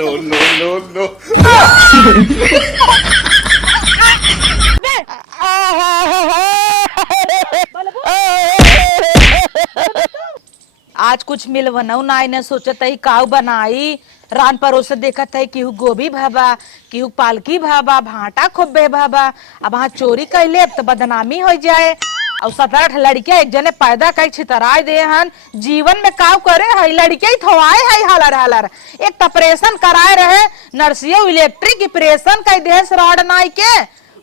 no, no, no, आज कुछ मिल बनाऊ ना ने सोचत है काऊ बनाई रान परोसे देखत है कि गोभी भाबा कि पालकी भाबा भाटा खोबे भाबा अब वहाँ चोरी कैले तो बदनामी हो जाए और 17 लड़कियां एक जने पैदा कर छितराए दे हन जीवन में काव करे है लड़कियां थवाए है हलर हलर एक ऑपरेशन कराए रहे नर्सियो इलेक्ट्रिक ऑपरेशन कर दे रॉड नाई के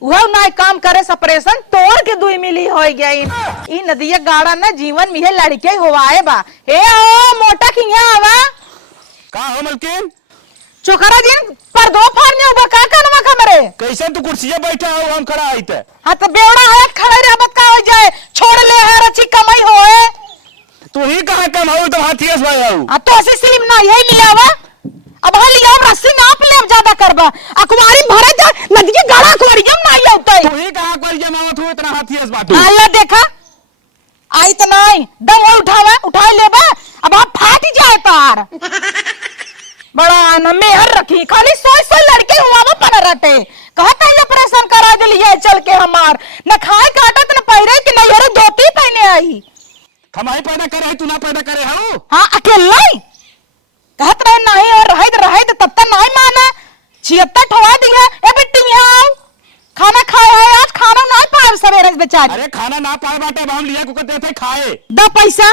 वह नाई काम करे ऑपरेशन तोड़ के दुई मिली हो गई ई नदिया गाड़ा ना जीवन में लड़कियां होवाए बा ए ओ मोटा खिया आवा का हो मलकिन चोकरा दिन पर दो फारने उबा का कनवा खमरे कैसे तू कुर्सिया बैठा हो हम खड़ा आई ते हां तो बेवड़ा है खड़े रहबत का हो जाए छोड़ ले है रची कमाई होए तू ही कहां कम हो तो हाथियस भाई आऊ आ तो ऐसे स्लिम ना यही मिलावा अब हां लिया रस्सी नाप ले ज्यादा करबा अखबारी भरे जा नदी के गाड़ा अखबारियम ना लौटै तू ही कहां कर जमावत हो इतना हाथियस बाटू आया देखा आई तो नहीं दम उठावा उठा लेबा अब आप फाट जाए तार बड़ा न मेहर रखी खाली सोई लड़के हुआ वो पर रहते कहता है ऑपरेशन करा दिलिए चल के हमार न खाए काटत न पहिरे कि नहीं अरे धोती पहने आई हमारे पैदा करे तू ना पैदा करे हो हां अकेला ही कहत रहे नहीं और रहे तब तक नहीं माना 76 ठवा दिए ए बेटी यहां खाना खाए है आज खाना ना पाए सवेरे बेचारी अरे खाना ना पाए बाटे हम लिया को देते खाए द पैसा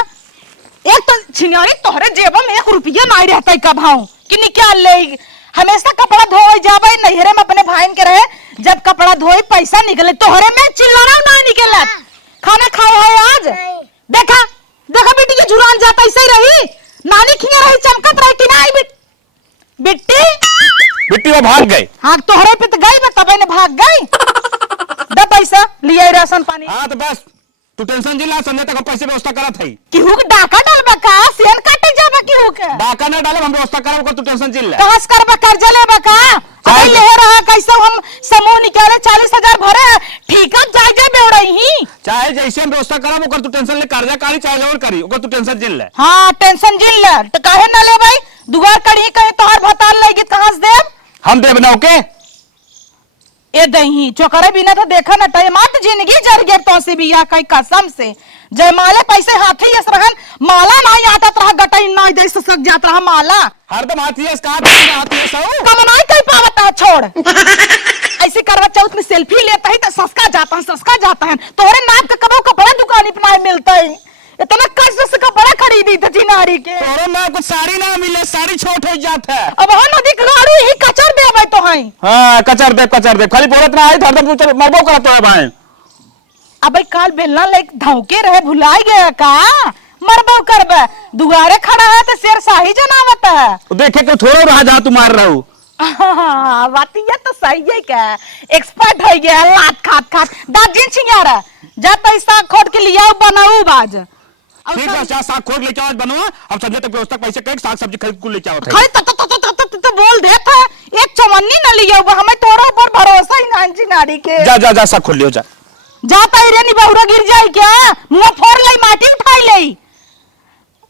एक तो छिनारी तोहरे जेब में 1 रुपया नहीं रहता है कब हां कि निकाल ले हमेशा कपड़ा धोए जावे नहरे में अपने भाईन के रहे जब कपड़ा धोए पैसा निकले तोहरे में चिल्लाना ना निकला खाना खाए है आज देखा देखा बेटी के जुरान जाता ऐसे रही नानी खिया रही चमकत रही कि नहीं बिट्टी बिट्टी वो भाग गए हां तोहरे पे तो गई तबे ने भाग गई द पैसा लिया राशन पानी हां तो बस तू टेंशन जिला संने तक हम पैसे व्यवस्था करत हई केहू के डाका डालबा का सेन काटे जाबा केहू के डाका ना डाले हम व्यवस्था करब तू टेंशन जिल ले कहां से करबा कर्जा लेबा का अरे ले रहा कैसे हम समूह निकाले 40,000 भरे ठीक है जाए बेवड़ई ही चाहे जैसे हम व्यवस्था करब ओकर तू टेंशन ले कर्जा काली चाहे लोन करी ओकर तू टेंशन जिल ले हां टेंशन जिल ले तो काहे ना ले भाई दुआर करी कहे तोहर भताल लेगी कहां से देब हम देब ना ओके ए दही चोकरे बिना तो देखा ना टाइम मत जिंदगी जर गे तो से बिया कई कसम से जय माले पैसे हाथी यस रहन माला नहीं आता रहा गटई नहीं दे सक जात रहा माला हरदम हाथियस का हाथियस हो कम नहीं कई पावता छोड़ ऐसे करवा चौथ में सेल्फी लेता है तो सस्का जाता है तोरे नाप का कबो कपड़ा दुकान पे मिलता है इतना कष्ट से कपड़ा खरीदी थी चिनारी के तोरे में कुछ साड़ी ना मिले साड़ी छोट हो जात है अब हम नदी खड़ारू ही कचर देबै तो है हां कचर दे खाली बोलत ना आई हरदम तू मरबो करत है भाई अबे काल बेलना लाइक धौके रहे भुलाई गया का मरबो करबे दुआरे खड़ा है तो शेर शाही जनावत है देखे के थोड़ा रहा जा तू मार रहू बात ये तो सही है क्या एक्सपर्ट हो गया लात खात दाजिन छियारा जा पैसा खोद के लिया बनाऊ बाज ठीक है चार साग खोद लेके आज बनवा हम संजय तक व्यवस्था पैसे के साग सब्जी खरीद को लेके आओ खाली तो बोल देता एक चवन्नी न लिया हमें तोरा ऊपर भरोसा ही ना चिनारी के जा साग खोल लियो जा जाता ही रेनी बहुरा गिर जाए क्या मुंह फोड़ ले माटी उठाई ले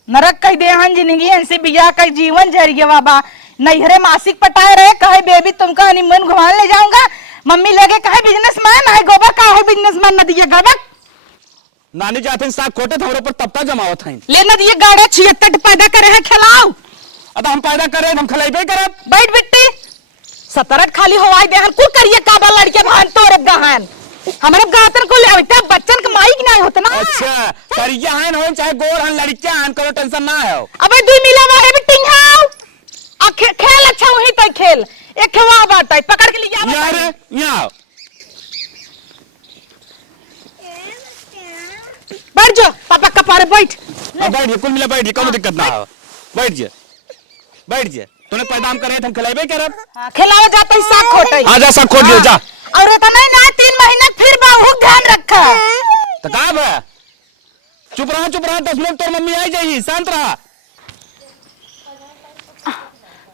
नरक कह दे हन जिंदगी ऐसे बिया का जीवन जर गया बाबा नैहरे मासिक पटाए रहे कहे बेबी तुमको हनीमून घुमाने ले जाऊंगा मम्मी लगे कहे बिजनेसमैन है गोबा का है बिजनेसमैन नदिया गबक नानी जाते साग खोटे थोड़े पर तब तक जमावत हैं ले नदिया गाड़ा 76 पैदा करे है खिलाओ अब हम पैदा करे हम खिलाइबे करब बैठ बिट्टी 17 खाली हवाई देहन कुल करिए काबा लड़के भान तोरे गहन हमारे गातन को ले आवते बच्चन के माइक नहीं होता ना अच्छा करिया हन हो चाहे गोर हन लड़किया हन करो टेंशन ना है अबे दुई मिला मारे बिट्टी हां खेल अच्छा वही तक खेल एक खेवा बात है पकड़ के लिया यार यहां बैठ जा पापा का पारे बैठ बैठ जा कुल मिला बैठ जा कोई दिक्कत ना हो बैठ जा तूने पैदाम करे हम खिलाइबे करब खिलावे जाता ही साग खोटे आ जा साग खोट लियो जा और इतना ना 3 महीने फिर बहुत ध्यान रखा तो का बा चुप रहा 10 मिनट तोर मम्मी आई जाई शांत रहा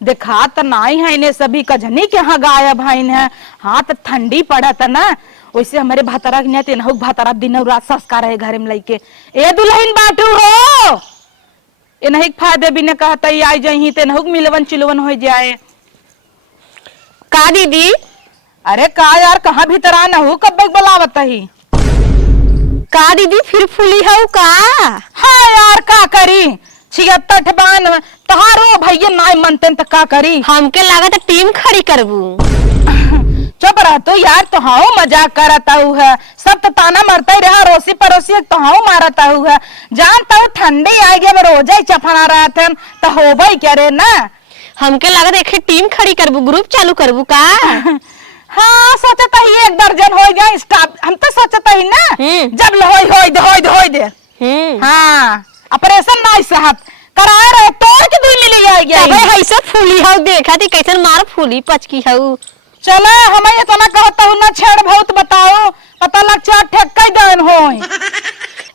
देखा तो नहीं है इन्हें सभी का जनी के यहाँ गायब है इन्हें हाँ तो ठंडी पड़ा था ना वैसे हमारे भातारा के तेनहुक भातारा दिन रात संस्कार है घर में लेके ए दुल्हन बाटू हो ये नहीं फायदे भी ने कहता आई जाही तेनहुक मिलवन चिलवन हो जाए का दीदी? अरे का यार, कहाँ भीतर आना हो, कब बैग बुलावत ही? का दीदी फिर फूली हऊ का? हाँ यार, का करी 76 तहारो भैया नाई मनते त का करी? हमके लागत टीम खड़ी करबू। चुप रह तू यार, तो हाँ मजाक करता है, सब तो ताना मरता ही रहा, रोसी परोसी तो हाँ मारता है। जानता हूँ ठंडी आ गया, रोज ही चफना रहा थे तो हो भाई क्या रे ना। हमके लागत एक टीम खड़ी करबू, ग्रुप चालू करबू का? हाँ सोचता ही 1 दर्जन हो जाए स्टाफ, हम तो सोचता ही ना जब हो दे। हाँ ऑपरेशन नहीं साहब कराए रहे, तोड़ के दुई मिली आ गया। भाई ऐसे फूली हऊ, देखा थी कैसन मार फूली पचकी हऊ। चलो हमें ये तो ना कहता हूँ ना छेड़ बहुत बताओ, पता लग चार ठेक दान हो।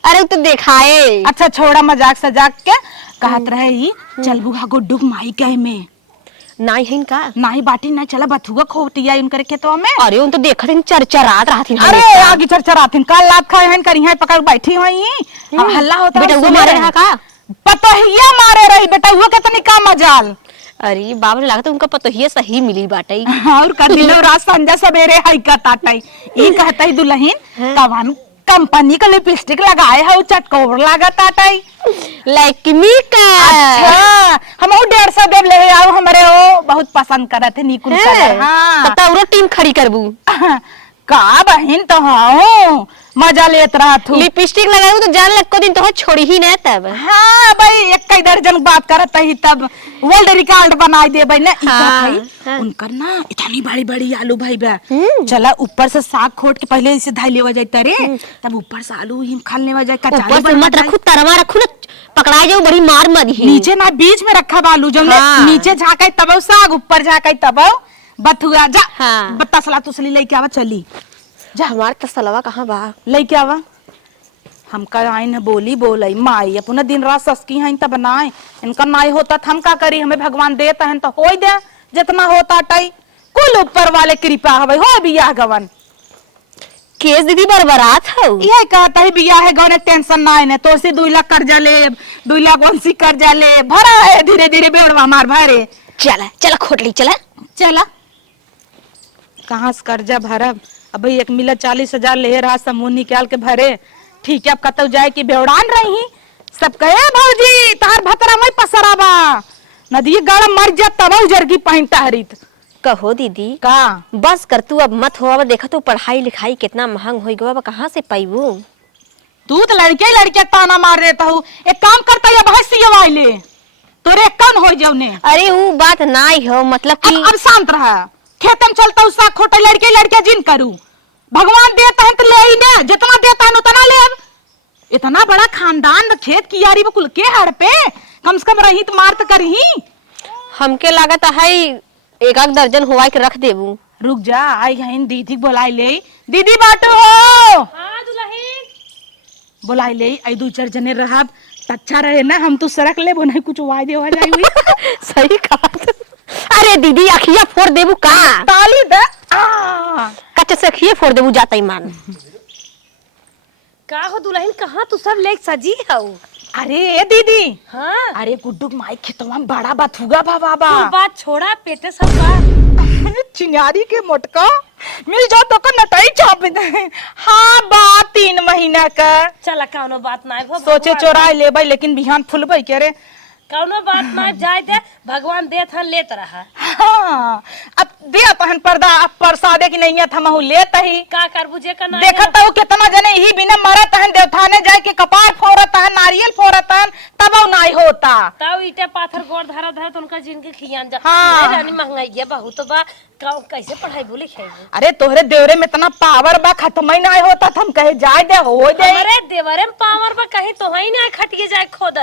अरे तो दिखाए। अच्छा छोड़ा मजाक सजाक के, कहत रहे ही चल बुआ गुड्डू माई कहे में नहीं है का? नाही बाटी ना चला बथुआ खोटिया उनकर खेतवा में। अरे उन तो देखत हन चरचरात रहथिन। अरे आगे चरचराथिन, काल लात खाए हन करी है पकड़ बैठी होई। अब हल्ला होता बेटा वो मारे रहा का? पतोहिया मारे रही बेटा, वो कितनी का मजाल। अरे बाप रे, लागत उनका पतोहिया सही मिली बाटे। और कर दिलो रात संध्या सवेरे हई का ताटाई ई कहता ही दुल्हन कवन कंपनी का लिपस्टिक लगाए है, चटकोर लगा ताटाई लैक्मी का। अच्छा हम 150 देव ले आओ, हमारे वो बहुत पसंद करत है निकुल कलर। हाँ तब तो टीम खड़ी करबू का बहन तो हाँ मजा लेत रहा तू। लिपस्टिक लगाऊ तो जान लग को दिन तो छोड़ी ही ना तब। हाँ भाई 1 दर्जन बात करत ही तब वर्ल्ड रिकॉर्ड बनाई दे भाई ना। हाँ। उनकर ना इतनी बड़ी बड़ी आलू भाई बा, चला ऊपर से साग खोट के पहले इसे धाई लेवा जाता रे, तब ऊपर से आलू ही खा लेवा जाए। ऊपर से मत रखू, तरमा रखू ना, पकड़ाई जाओ बड़ी मार मरी। नीचे ना बीच में रखा बालू जो नीचे झाकाई तब साग, ऊपर झाकाई तब बथुआ जा। हाँ। बत्ता सला तुसली लेके आवा, चली जा। हमार तसलवा कहाँ बा? लेके आवा। हमका आइन है बोली माई अपना दिन रात सस्की हैं तब बनाए, इनका नाई होता हम का करी, हमें भगवान देता है तो हो दे जितना होता टाई, कुल ऊपर वाले कृपा हवे हो बियाह गवन। केस दीदी बरबरात हो ये कहता है बियाह है गवन, टेंशन ना है तो से 2 लाख कर्जा ले, 2 लाख वंशी कर्जा ले, भरा है धीरे धीरे बेड़वा मार भरे। चला चला खोटली चला कहाँ से कर्जा भरब, अब भाई 1 मिला 40,000 ले रहा, समूह निकाल के भरे। ठीक है अब कतौ जाए की बेवड़ान रही, सब कहे भौजी तार भतरा में पसराबा नदी गड़ मर जा तब उजरगी पहनता हरित। कहो दीदी का बस कर तू, अब मत हो। अब देखा तू पढ़ाई लिखाई कितना महंग हो गया, अब कहाँ से पाईबू? तू तो लड़के ताना मार देता हूँ, एक काम करता है भैंसिया वाले तोरे कौन हो जाउने। अरे वो बात ना ही हो, मतलब कि अब शांत रहा, खेतम चलता हूँ साग खोटे लड़के जिन करूँ, भगवान देता है तो ले ही ना, जितना देता है उतना ले। अब इतना बड़ा खानदान खेत की यारी बकुल के हड़ पे कम से कम रही तो मार तो करही। हमके लागत है 1 दर्जन हुआ के रख देबू। रुक जा, आई है दीदी बुलाई ले, दीदी बाटो हो। हाँ दुल्हन बुलाई ले, आई 2-4 जने रहब अच्छा रहे ना, हम तो सड़क ले नहीं कुछ वादे हो जाए हुई। सही कहा। अरे दीदी अखिया फोड़ देबू का? ताली दे कच्चे से अखिया फोड़ देबू जाता ही मान। का हो दुल्हन, कहाँ तू सब लेक सजी हऊ? अरे दीदी हाँ अरे गुड्डू माई खेतवा में बड़ा बाथुगा बाबा। तू बात छोड़ा, पेटे सब बा चिंगारी के मोटका मिल जाओ तो नटाई चाप दे। हाँ बात 3 महीना का, चला कौनो बात ना हो, सोचे चोरा लेबै लेकिन बिहान फुलबै के रे। कौनो बात ना, जाय दे, भगवान देत हन लेत रहा। हाँ अब दे तहन पर्दा प्रसादे की नहीं हम लेत ही का करबू जे का ना देखत हो कितना जने ही बिना मरत हन देवथाने जाए के कपार फोड़त हन, नारियल फोड़त हन, तब नहीं होता। तब ईटे पाथर गोड़ धरा धरा तो उनका जिनके खियान जा। हाँ। रानी महंगाई है बहुत बा, कैसे पढ़ाई बोले खेबू? अरे तोहरे देवरे में इतना पावर बा, खत्म ही नहीं होता, हम कहे जाए दे हो दे। अरे देवरे में पावर बा, कहीं तो ही ना खटिए जाए खोद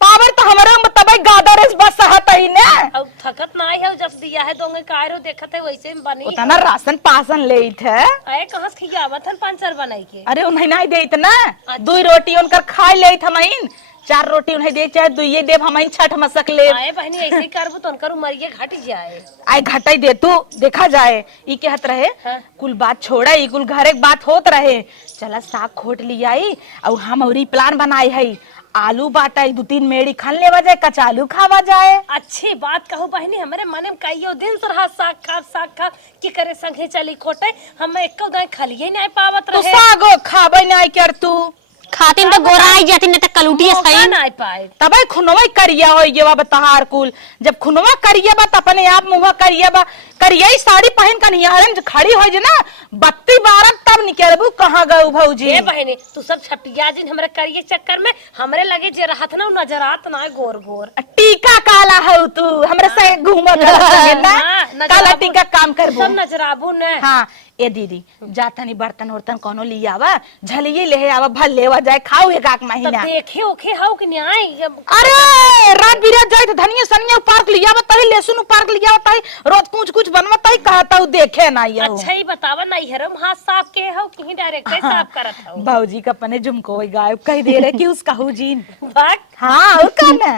पावर तो हमारे तबे गादरेस बस सहत ही ने। अब थकत ना है, जब दिया है दोंगे कायरो देखत है वैसे में बनी। उतना राशन पासन लेत है। अरे कहां से खियावत हन 5 चार बनाई के? अरे उन्हें नहीं देत ना, 2 रोटी उनकर खाई लेत हमइन, 4 रोटी उन्हें दे चाहे 2 देव हमइन छठ मसक ले। आए बहनी ऐसे ही करबू तो उनकर मरिए घट जाए। आए घटाई दे तू देखा जाए ई कहत रहे। हाँ। कुल बात छोड़ा, ई कुल घरे बात होत रहे, चला साग खोट लियाई और हम औरी प्लान बनाई है, आलू बाटा 2-3 मेड़ी खान लेवा जाए, कचालू खावा जाए। अच्छी बात कहू बहनी, हमारे मन में कईयो दिन से रहा साग खा की करे संगे चली खोटे, हम एको दाई खलिए नहीं पावत तू रहे। सागो खाबे नहीं कर तू खातिन तो गोराई जाती न त कलूटी मौका सही नहीं पाए। तबे खुनवा करिया हो ये बा तहार कुल। जब खुनवा करिया बा त अपने आप मुंह करिया बा, करिया ही साड़ी पहन का निहारन खड़ी हो जे ना 32 तब निकलबू कहां गऊ भौजी। ए बहनी तू सब छटिया जिन हमरे करिए चक्कर में हमरे लगे जे रहत ना नजरात ना गोर गोर। टीका काला हो तू हमरे से घूमत है ना, हाँ, नजर काला आबू। टीका काम करबू। सब नजराबू ने। हाँ ए दीदी जातनी बर्तन वर्तन कोनो लिया आवा, झलिए ले आवा, भल लेवा जाए, खाओ एक तब महीना। देखे ओखे हाउ कि न्याय। अरे रात बिरात जाए तो धनिया सनिया पार्क लिया बताई, लहसुन पार्क लिया बताई, रोज कुछ बनवताई कहता हूँ देखे ना ये अच्छा ही बतावा नहीं हरम हाथ साफ के हाउ कि डायरेक्ट साफ करत हाउ। बाबूजी का अपने झुमको गायब कह दे रहे कि उसका हुजीन। भाग हाँ और का ना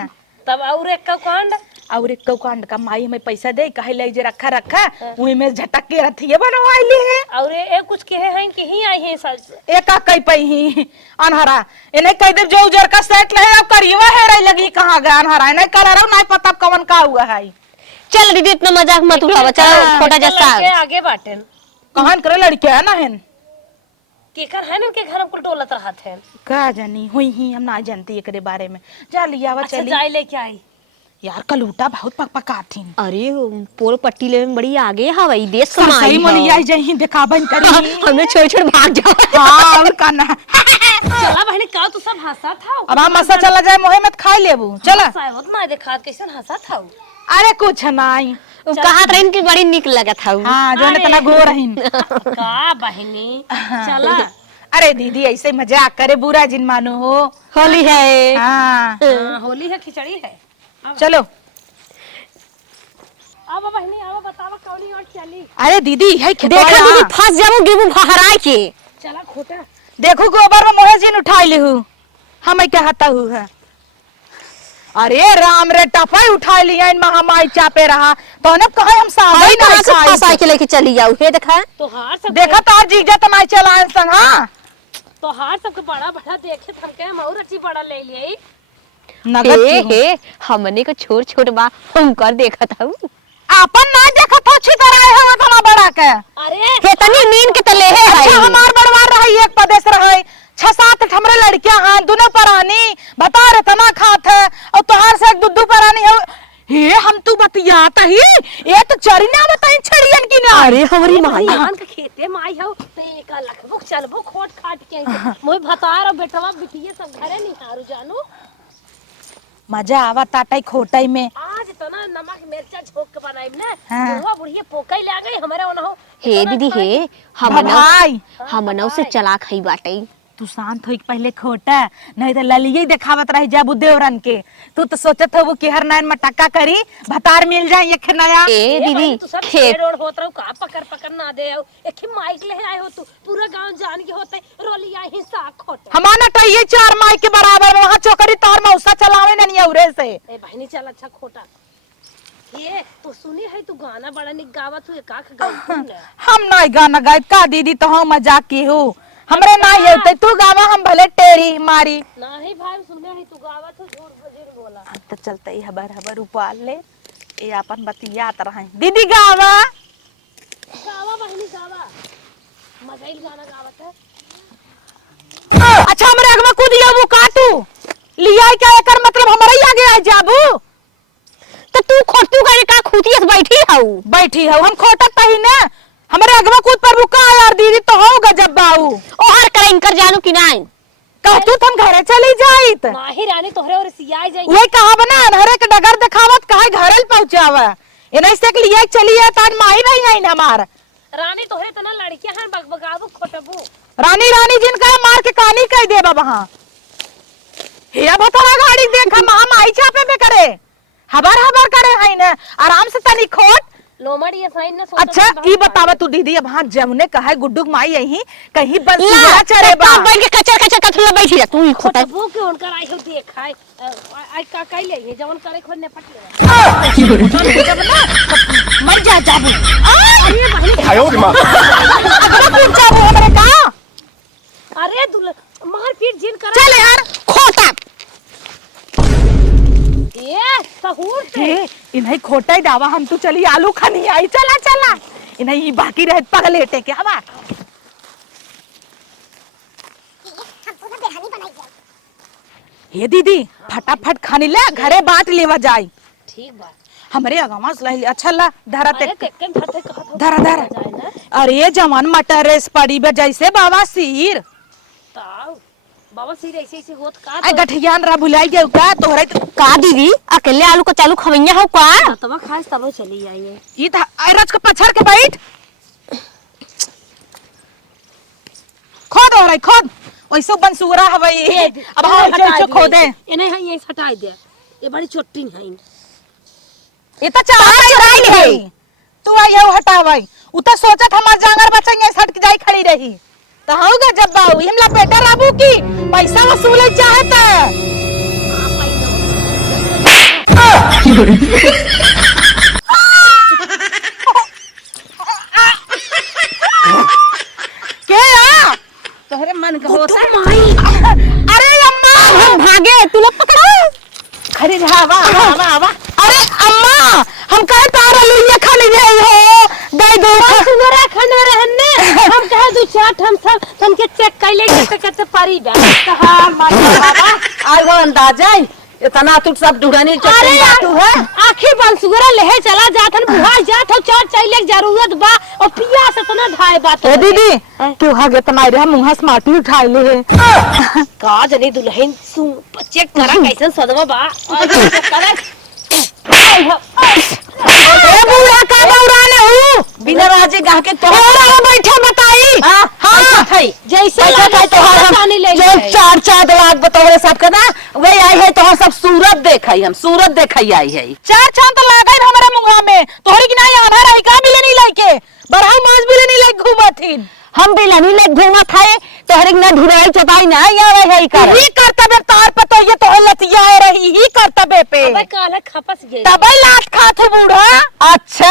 तब और एक का कांड और एक कांड का माई हमें पैसा दे कहे ले जे रखा वही में झटक के रथिए बनवाइले है। और ए कुछ कहे हैं कि ही आई है सच। एका कई पही अनहरा इन्हें कह दे जो उजर का सेट ले अब करिएवा है रही लगी कहां गया अनहरा इन्हें कर रहा नहीं पता कौन का हुआ है। चल दीदी इतना मजाक मत उड़ावा, चलो छोटा जा साग। के आगे बाटन कहां करे लड़कियां ना है केकर है न के घर में डोलत रहत है। का जानी हुई ही हम ना जानती एकरे बारे में। जा लियावा अच्छा चली जाए लेके आई। यार कलूटा बहुत पकपकाथीन। अरे पोल पट्टी ले में बड़ी आगे हवाई देश सही समाई मोलिया जही दिखाबन करी। हमने छोड़ भाग जाओ। हां और काना चला बहनी का तू सब हंसा था। अब हम मसा चला जाए मोहे मत खाई लेबू चला। साहब ना देखा कैसन हंसा था। अरे कुछ नहीं कहा ट्रेन की बड़ी निक लगत था। हां जो ने तना गोर रहीन का बहनी चला। अरे दीदी ऐसे मजाक करे बुरा जिन मानो हो। होली है। हां हाँ, होली है खिचड़ी है। चलो अब बहनी अब बतावा कौनी और चली। अरे दीदी है देखा दीदी फंस जाऊं गिबू हराई के। चला खोटा देखो गोबर में मोहे जिन उठाई ले हूं हम क्या हता हूं है। अरे राम रे टफाई उठा लिया इन महामाई चापे रहा तो ने कहे हम सावई ना खाई साइकिल लेके चली जाऊ। हे देखा तो हार सब देखा तो जीजा तो नहीं चलान संग। हां तो हार सबके बड़ा बड़ा देखे थमके हम और अच्छी बड़ा ले लिए। नगद हे की हे हमने को छोट बा हम कर देखा था। अपन ना देखा तो अच्छी तरह है इतना बड़ा के। अरे हे तनी नींद के तले है। अच्छा हमार बड़वार रही एक प्रदेश रही 6-7 हमरे लड़कियां हां दोनों परानी बता रहे तना खात है और तोहार से एक दुद्दू परानी है। हे हम तू बतियाता ही ये तो चरी ना बताई छड़ियन की ना। अरे हमारी माई धान के खेते में आई हो ते का लखबुक चलबो खोट खाट के मोय भतार और बेटवा बिटिए सब घरे नहीं हारू जानू। मजा आवा ताटाई खोटाई में। आज तना नमक मिर्चा झोंक के बनाई ना हाँ। बुढ़वा बुढ़िया पोकई ले गई हमारे ओनहो। हे दीदी हे भाई हमनौ से चला खई बाटे। तू शांत हो पहले खोटा नहीं तो ललिये दिखावत रही जाबू देवरन के। तू तो सोचत हो कि हर नैन में टक्का करी भतार मिल जाए एक नया। ए दीदी तू सब खेत रोड होत रहू का पकड़ ना दे एक ही माइक ले आए हो तू पूरा गांव जान के होते रोली आई ही साग खोटे। हमारा तो ये 4 माई के बराबर वहां चौकरी तोर मौसा चलावे नहीं औरे से। ए बहनी चल अच्छा खोटा ये तो सुनी है तू गाना बड़ा निक गावत तू का गाई हम नहीं गाना गाय का दीदी तो हम मजाक की हो हमरे ना होते तू गावा हम भले टेरी मारी नहीं भाई सुने है तू गावत हो झूठ बजीर बोला। तो चलते ही हबर उपाल ले ये अपन बतियात रहे दीदी गावा गावा बहनी गावा मजा ही गाना गावत है। अच्छा हमरे अगवा कूद जाबू काटू लिया क्या एकर मतलब हमारे ही आगे आ जाबू। तो तू खोटू करे का खूतियस बैठी हऊ। बैठी हो हम खोटत ही ना हमारे अगवा कूद पर रुका यार दीदी तो होगा जब बाऊ और करें कर जानू कि नहीं कहतू तुम घरे चली जाइत नाही रानी तोहरे और सियाई जाई वही कहा बना अनहरे के डगर दिखावत कहे घरे पहुंचावा इन्हीं से लिया चली है ताज माही नहीं आई हमार रानी तोहरे तना लड़कियां हैं बगबगाबू खोटबू रानी रानी जिनका मार के कहानी कह दे वहां हे बता गाड़ी देख हम आई छापे पे करे हबर करे है ना आराम से तनी खोट लोमड़ी ये साइन ने अच्छा ये बतावा तू दीदी अब हां जमुने कहा है गुड्डू माई यही कहीं बस सुबह चढ़े बा बैठ के कचर कथला बैठी रह तू ही खोटा। खोटबू के उनकर आई हो देखाय आई का कई ले ये जवन करे खोने पटिए जब ना मर जा जाबू अरे बहनी आयो रे मां पूछ जाबू हमरे का अरे दुल मार पीट जिन कर चल यार खोटा ये सहूर से ए इन्हें खोटा डावा हम तो चली आलू खानी आई चला चला इन्हें ये बाकी रह पगलेटे क्या बा हे दीदी फटाफट खानी ले घरे बांट लेवा जाए ठीक बा हमरे अगवा से अच्छा ला धरा ते अरे तेकन भरते कहत हो धरा धरा जाए ना अरे जवान मटर रेस पड़ी बे जैसे बाबा सिर ताऊ बाबा सिर ऐसे ऐसे होत का आई गठियान रा भुलाई गयो का तोहरे का दीदी अकेले आलू को चालू खवैया हो का तब खास तब चली आइए ई था रच के पछड़ के बैठ खोद हो रही खोद वैसे बंसुरा हवई अब हम चल खोदे इन्हें है ये हटाई दे ये बड़ी छोटी है ये तो चाय है तू आई है हटावई उ तो सोचत हमार जांगर बचेंगे हट के जाई खड़ी रही तो होगा जब बाऊ हिमला बेटा राबू की पैसा वसूले चाहता क्या तोहरे मन का होता अरे अम्मा हम भागे तू लोग पकड़ो खरी आवा आवा आवा अरे अम्मा हम कहे तारा लुइया खाली गई हो गाय दो सुनरा खंड रहने हम कहे दू चाट हम सब तुमके चेक कैले करते पारी बा हां माता बाबा आज वो अंदाजा इतना तू सब ढूंढनी अरे तू है आखिर बंसुरा लेहे चला जाथन बुहा जात हो चाट चाहिए जरूरत बा और पिया से तना धाय बात ए दीदी क्यों हागे तुम्हारे हम मुंह से माटी उठाई ले है का जनी दुल्हन सु चेक करा कैसन सदवा बा और चेक करा ए बुढ़ा का बौराने हूं बिना राजे गा के तोहरा बैठे बताई हां थई जैसे बैठे तो पानी ले जो 4 लाख बतौरे सब के ना वही आई है तोहर सब सूरत देखई हम सूरत देखई आई है 4 चांद तो लागई हमरा मुंह में तोहरी की नहीं आधा रही का मिले नहीं लाइके बरहा मास मिले नहीं लाइक घूमथिन हम भी लनी ले घूमत है तोहरे ना ढुराई चबाई ना आवे है कर ही कर्तव्य तार पे तो ये तो लतिया रही ही कर्तव्य पे अब काला खपस गई तबई लात खात हो बूढ़ा अच्छा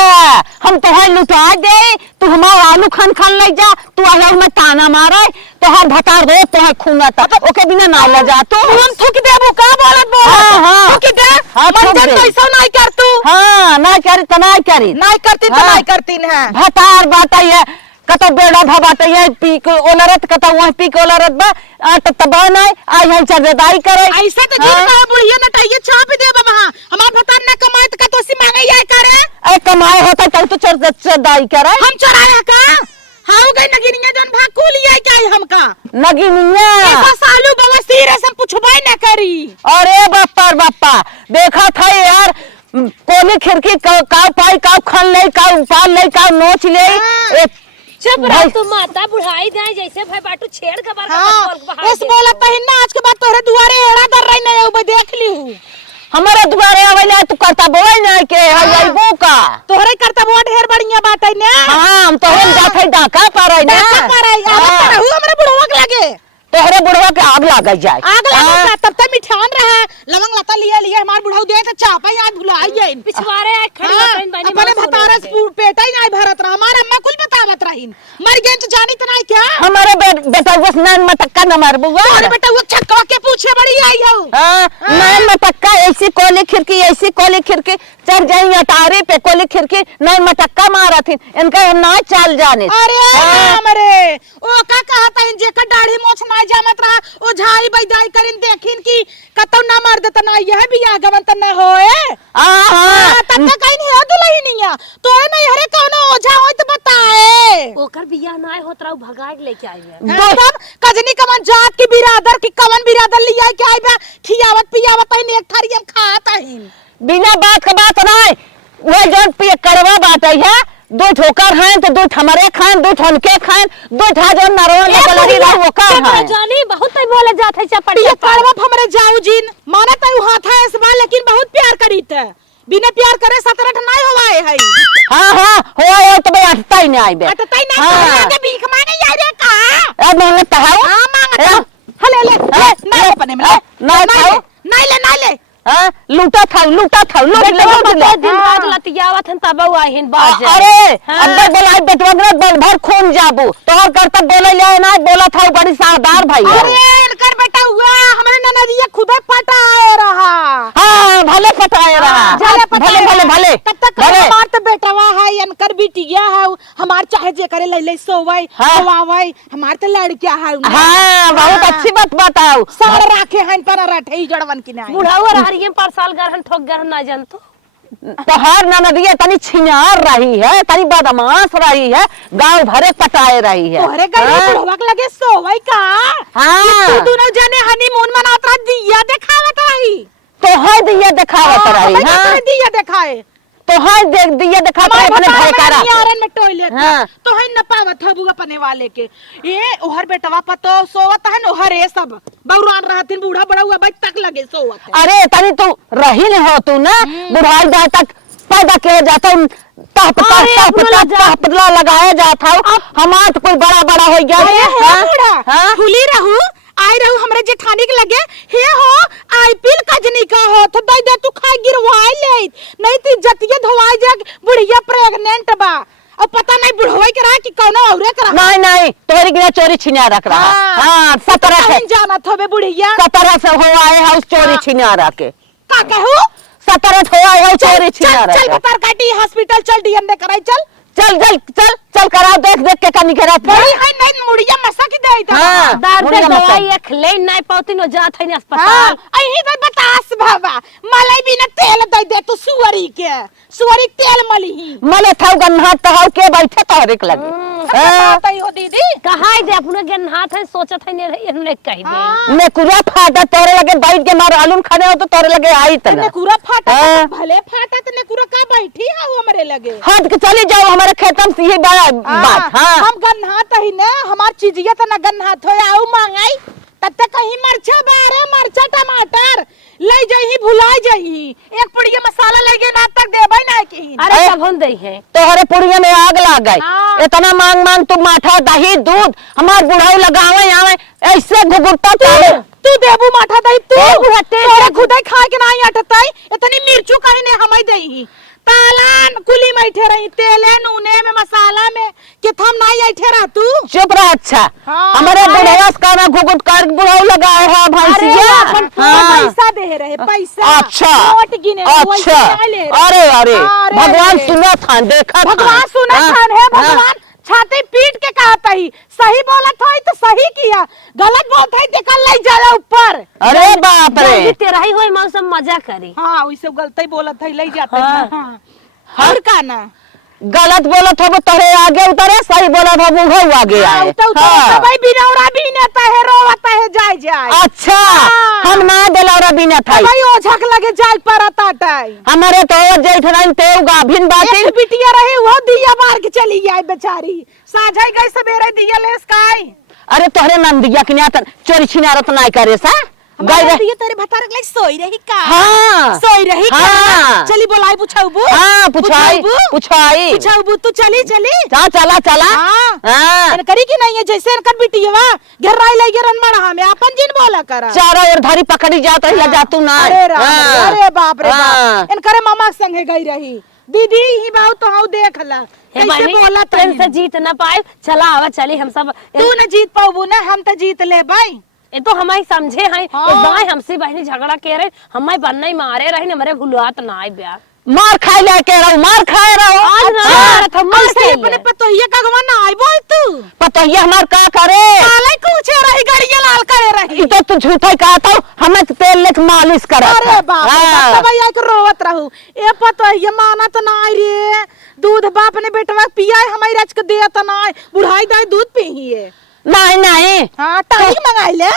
हम तोहर लुटा दे तू हमार आलू खान ले जा तू अलग में ताना मारे तोहर भतार दे तोहर खूंगा ता ओके बिना ना ले जा तू हम थूक देबो का बोलत बोल हाँ। थूक दे हाँ, मन थूक जन दे। तो ऐसा नहीं कर तू हां ना करी त ना करी नहीं करती तो हाँ। नहीं करती है भतार बाटै है कतो बेड़ा धबाटै है पी को ओलरत कतो वह पी को ओलरत बा त तबा नहीं आई है चरदाई करे ऐसा तो झूठ कहा बुढ़िया नटाइए छाप दे बाबा हमार भतार न कमाए तो का तो सी मांगे आए करे ए कमाए होता तो चरदाई करे हम चोराया का हाउ गई नगिनिया जन भाकू लिया क्या हमका नगिनिया ऐसा सालू बवासीर है सब पूछबे न करी अरे बाप्पा देखा था यार कोने खिड़की का पाई का खन ले का उपाल ले का नोच ले चुप रह तू माता बुढ़ाई दे जैसे भाई बाटू छेड़ के बार हां इस बोलत पहिन ना आज के बाद तोरे दुआरे एड़ा दर रही नहीं अब देख ली हूं हमारे दुआरे आवेला तू करता बोल ना के आइबो का तोरे करता बहुत ढेर बढ़िया बात है ना हां हम तो हम जाथे डाका पारै ना डाका पारै अब रहू हमरे बुढ़वा के लगे तोहरे बुढ़वा के आग लाग जाए आग लगा तब तक मिठान रहा लवंग लता लिया हमार बुढ़ाऊ दे तो चापा याद भुलाई जाइन पिछवाड़े खड़ी बहन बनी अपने भतारस पेटा ही नहीं भरत रहा हमारा अम्मा कुल बतावत रहीन मर गए तो जानी तो नहीं क्या हमारे बेटा बस नैन मटक्का न मार बुआ अरे बेटा वो छक्का के पूछे बड़ी आई हो हां नैन मटक्का ऐसी कोली खिड़की चढ़ जाई अटारे पे कोली खिड़की नैन मटक्का मारा थी इनका ना चाल जाने अरे हमरे ओ का कहता इन जेकर दाढ़ी मोछ ना जामत रहा ओ झाई बैदाई करिन देखिन की कतौ ना मार देता ना यह भी आगमन त ना होए हां तब तक कहीं नहीं दुल्हनिया तो है नहीं हरे कोनो ओझा होय तो बताए ओकर बियाह ना होत रहू भगाए लेके आई है तब कजनी कमन जात की बिरादर की कमन बिरादर लिया के आई बा खियावत पियावत है एक थारी हम खाता ही बिना बात का बात नहीं वो जन पे करवा बात है दो ठोकर हैं तो दो ठमरे खाएं दो ठनके खाएं दो ठाजन नरवा लगलरी रहो का है जानी बहुत ही बोले जात है चपड़ी ये करवा हमरे जाऊ जिन माने तय हाथ है इस बार लेकिन बहुत प्यार करीत है बिना प्यार करे 17 नहीं होवाए है हां होया तो बे अटता ही नहीं आइबे अटता ही नहीं आगे भीख मांगे जा रे का अब मांगे तो है हां मांगता हले ले नहीं अपने में नहीं ले हां लूटा था लूट ले दिन रात लतियावत हन तब आहिन बाज अरे अब्बा बोलाई बेटवा बल भर खून जाबू तोहर करता बोले ले ना बोला था बड़ी सारदार भाई अरे इनकर बेटा हुआ हमरे ननद नदिया खुदे पटाए रहा। हाँ भले पटाए रहा, भले भले भले तब तक भले। हमार तो बेटवा है अनकर बिटिया है, हमार चाहे जे करे ले ले सोवई खवावई, हमार तो लड़किया है। हाँ बहुत अच्छी बात बताओ। सार राखे हन पर रठई जड़वन की नहीं। बुढ़ावा रही पर साल गरहन ठोक गरहन ना जानतो। तो हर ननदिया तनी छिनार रही है, तनी बदमाश रही है, गांव भरे पटाए रही है। तोहरे गली बुढ़वा के लगे सोवई का। हाँ तू दोनों जने हनीमून मनात रह दिया दिखावत रही। तो है दिया दिखावत रही। हमें हाँ दिया दिखाए तो है देख दिया दिखावत रही अपने भाई का यारन में टॉयलेट हाँ। तो है न पावत हबू अपने वाले के। ये ओहर बेटवा पतो सोवत है न ओहर ये सब बौरान रहतिन बूढ़ा बड़ा हुआ बच तक लगे सोवत है। अरे तनी तू रही न हो तू ना बुढ़ाई जाए तक पैदा किया जाता तहपतला लगाया जाता हमार तो कोई बड़ा बड़ा हो गया। खुली रहू आई रहू हमरे जेठानी के लगे हे हो आईपीएल कजनी का हो तो दे दे तू खाई गिरवाई ले नहीं तो इज्जतिये धोवाई जा बुढ़िया प्रेग्नेंट बा और पता नहीं बुढ़वाई के रहा कि कौन औरे कर रहा। नहीं तोरी गिना चोरी छिना रख रहा। हाँ 17 से जाना थोबे बुढ़िया 17 से हो आए है उस चोरी छिना रख के का कहू 17 हो आए है चोरी छिना रख। चल बतर काटी हॉस्पिटल चल डीएनए कराई चल चल चल चल चल कराओ देख देख के कनी करा बड़ी है नहीं मुड़िया मसा की दे इधर। हाँ, दाद मुड़िया मसा। दवाई एक ले नहीं पाउती नो जात है अस्पताल। हां अही तो बतास बाबा मलाई बिना तेल दे दे तू सुअरी तेल मली मले थाउ गन्हा तहाउ के बैठे तोहरिक लगे। बताई हो दीदी कहां दे अपने गन हाथ है सोचत है ने कह दे ने कुरा फाटा तोरे लगे बैठ के मार आलून खाने हो तो तोरे लगे आई तना ने कुरा फाटा हाँ। भले फाटा त ने कुरा का बैठी है हमरे लगे। हट के चली जाओ हमारे खेतम से यही बात। हाँ हम गन्हात ही ने हमार चीजिया त न गन्हात हो आऊ मांगाई तब तक कहीं मरचा बारे मरचा टमाटर ले जही भुला जही एक पुड़िया मसाला लगे ना तक देबै ना की। अरे सब हम दई है तोहरे पुड़िया में आग लग गई। हाँ। इतना मांग मांग तू माठा दही दूध हमार बुढ़ाऊ लगावे आवे ऐसे घुघुटता तू देबू माठा दई तू तोरे खुदे खा के नहीं अटतई इतनी मिर्चू कहीं ने हमई दई तालान कुली में बैठे रही तेले नूने में मसाला में कि थम नहीं बैठे रह तू चुप रह। अच्छा हाँ, हमारे बुढ़ावा का घुघुट कर बुढ़ाऊ लगाए है भैंसिया। अपन पैसा दे रहे पैसा अच्छा नोट गिने अच्छा अरे अरे भगवान सुना था देखा भगवान सुना था है भगवान छाती पीट के कहता ही सही बोला था तो सही किया गलत बोलता है देखा ले जाला ऊपर। अरे बाप रे तेरा ही होई मौसम मजा करी। हाँ वैसे गलती बोला था ले जाता है और का ना गलत बोलत हो तोरे आगे उतरे सही बोलत हो मुंह आगे आए। भाई बिनौरा भी नेता है रोवता है जाय जाय। अच्छा हम ना दिलौरा बिना था भाई ओझक लगे जाय परता टाई हमारे तो जेठरान तेव गाभिन बाटी एक बिटिया रही वो दिया मार के चली गई बेचारी साझाई गई सवेरे दिया लेस काई। अरे तोहरे नंदिया के न्यात चोरी छिनारत नहीं करे सा गई रे। ये तेरे भतार के सोई रही का। हाँ सोई रही का। हाँ। चली बोलाई पुछाऊबू। हाँ पुछाई पुछाऊबू तू चली चला चला हाँ। हाँ करी की नहीं है जैसे इनकर बिटिया घेराई ले रन मड़ा में अपन जिन बोला करा चारों ओर धारी पकड़ी जात रही जातू ना। अरे राम अरे बाप रे बाप इनकरे मामा संगे गई रही दीदी ही बाऊ तो हाउ देख ला कैसे बोला ट्रेन से जीत ना पाए चला आवा चली हम सब तू न जीत पाऊबू ना हम तो जीत ले भाई ये तो हमारी समझे हैं हाँ। बाय हमसे बहनी झगड़ा के रहे हमारे बनना ही मारे रहे हमारे भुलवात ना आए ब्याह मार खाए ले के रहो मार खाए रहो। आज ना अच्छा। मार ऐसे अपने पतोहिया का गवा ना आई बोल तू पतोहिया हमार का करे काले कुछे रही गड़िया लाल करे रही तो तू झूठा ही कहा था हमें तेल लेके मालिश करा अरे बाप रे तब आई के रोवत रहू ए पतोहिया माना तो ना आई रे दूध बाप ने बेटवा पिया है हमारी रच के दिया तो ना बुढ़ाई दाई दूध पीही है नहीं हां टाइम मंगाई ले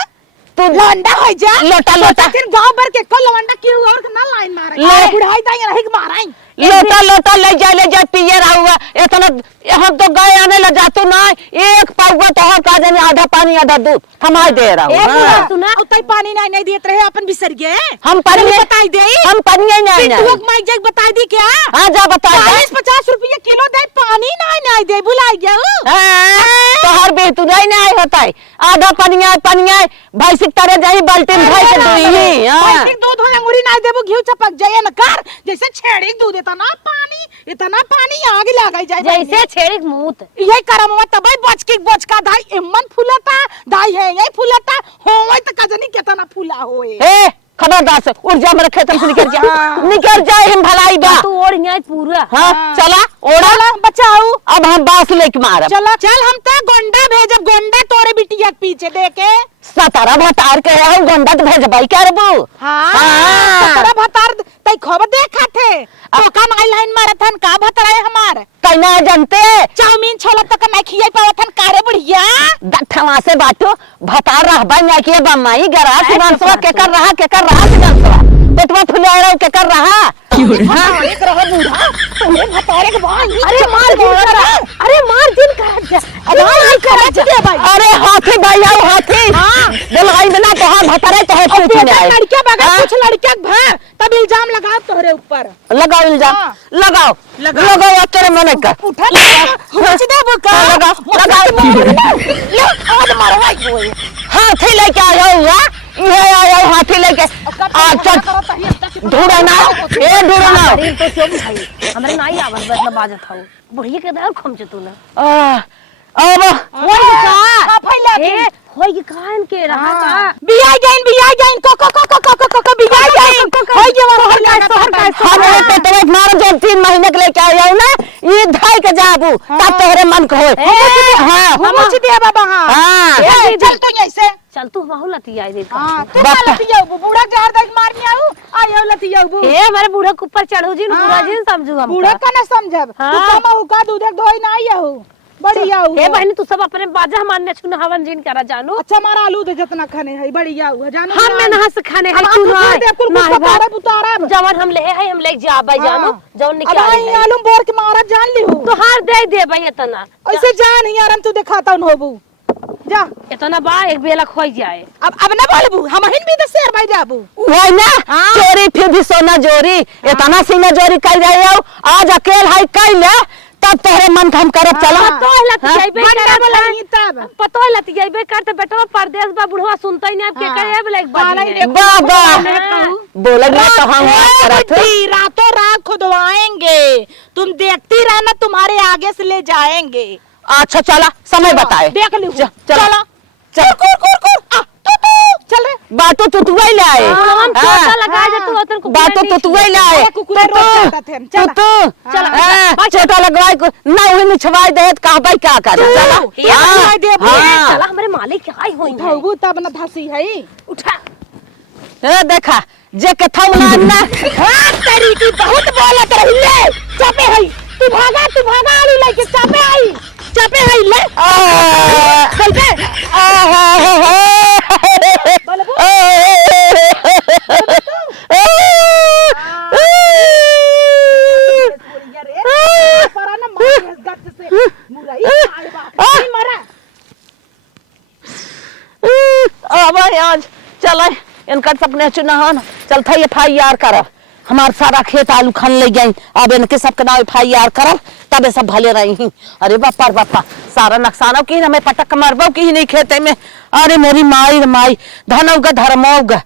तू लौंडा हो जा लोटा फिर गांव भर के को लौंडा क्यों और ना लाइन मारे बुढ़ाई दाई रही के माराई लोटा ले जा पिए रहुआ इतना हम तो गए आने ल जातू ना एक पाउआ तो हम का जाने आधा पानी आधा दूध हमारे दे रहा ए बुढ़ा सुना उतई पानी नहीं देत रहे अपन बिसर गए हम पानी बताई दे हम पानी नहीं तू माइक जग बताई दी क्या हां जा बता 40-50 रुपया किलो दे पानी नहीं दे बुलाई गया तो हर बेतु नहीं होता है आधा पनिया भैंसिक तरह जाई बाल्टी में भर के दुई। हां दूध हो अंगूरी ना देबो घी चपक जाए न कर जैसे छेड़ी दूध इतना पानी आग लग जाए जैसे छेड़ी मूत यही करम तब बचका दाई एमन फूलता दाई है यही फूलता होवे त कजनी केतना फूला होए। ए खबरदार से उठ जा, मेरे खेतम से निकल जा, निकल जा, हम भलाई बा। तू ओढ़ यहाँ पूरा। हाँ चला ओढ़ा बचाऊ अब हम बास लेके मारब। चला चल हम तो गोंडा भेजब, गोंडा तोरे बिटिया के पीछे देके सतारा भतार के हम गोंडा तो भेजबाई करबू। हां सतारा भतार तई खबर देखा थे तो का नाई लाइन मारथन का भतराए हमार कइना जानते चाउमीन छोला तक ना खियाई पावथन कारे बढ़िया दठवा से बाटो भतार रहबा ना के बम्माई गरा सिमानसवा के कर रहा सिमानसवा पेटवा फुलाड़ा के कर रहा। हां एक रह बूढ़ा तोरे भतारे के भाई अरे मार दिन कर अरे कर दे भाई। अरे हाथी भाई आओ हाथी। हां बोलाई बिना तो हां भतारे तो है कुछ नहीं। लड़कियां बगैर कुछ लड़कियां भा तब इल्जाम लगाओ तोरे ऊपर लगाओ इल्जाम लगाओ तेरे मन का उठा सोच दे बुका लगाओ आज मारो हाथी लेके आया हुआ ये आया हाथी लेके ढूंढना तो क्यों भाई हमरे नाई आवाज बदला बाजत हूं बुढ़िया के दाल खमच तू ना अब होई का होई की कान के रहा का बिया जाइन को बिया जाइन होई के हमारे पेटवा मार जो 3 महीने के लेके आया हूं ना ये धाई के जाबू तब तोहरे मन को होए। हां हम दे बाबा। हां चल तू ऐसे चल तू बहु लती आई दे। हां तू लतिया बूढ़ा जहर दे मारनी आऊ लतिया ए हमारे बूढ़ा के ऊपर चढ़ो जी बूढ़ा जी समझू हम बूढ़ा का ना समझब तू कमा का दूध धोई ना आऊ बढ़िया ए बहनी तू सब अपने बाजा हमारे छुन हवन जिन करा जानू। अच्छा मारा आलू दे जितना खाने है बढ़िया हुआ जानू हम में नहा से खाने है तू ना जवन हम ले है हम ले जाबे जानू जवन निकाल आलू बोर के मारा जान ली हूं तो हार दे दे भाई इतना ऐसे जान यार हम तू दिखाता हूं होबू जा इतना बा एक बेला खोई जाए अब ना बोलबू हम हिन भी तो शेर भाई जाबू वही ना चोरी फिर भी सोना जोरी इतना सीना जोरी कर रहे हो आज अकेल है कैले तब तोहरे मन हम करब चला तो लत जाइबे कर पतो लत जाइबे कर तो बेटवा परदेश बा बुढ़वा सुनतई नहीं अब के करे बोले एक बात बाबा बोले ना तो हम करत रातों रात खुदवाएंगे तुम देखती रहना तुम्हारे आगे से ले जाएंगे। अच्छा चला समय बताए देख ली चला चल चल रे बाटो तुतुई ले आए हम चोटा लगा दे तू उतर को बाटो तुतुई ले आए छोटा लगवाई को ना हुई निछवाई दे कहबै क्या करे चला चला हमरे मालिक के आई होई धोबू तब न धसी है उठा ए देखा जे के थौला ना हां तेरी की बहुत बोलत रहिले चापे है तू भागा आलू लेके चापे है ले चल बे आज चल इनका सपने चुनाव चलता FIR कर हमार सारा खेत आलू खान ले गई अब इनके सबके नाम FIR कर तब सब भले रही। अरे बापा सारा नुकसान की हमें पटक मरबो की नहीं खेते में। अरे मेरी माई धनौगा धर्मौगा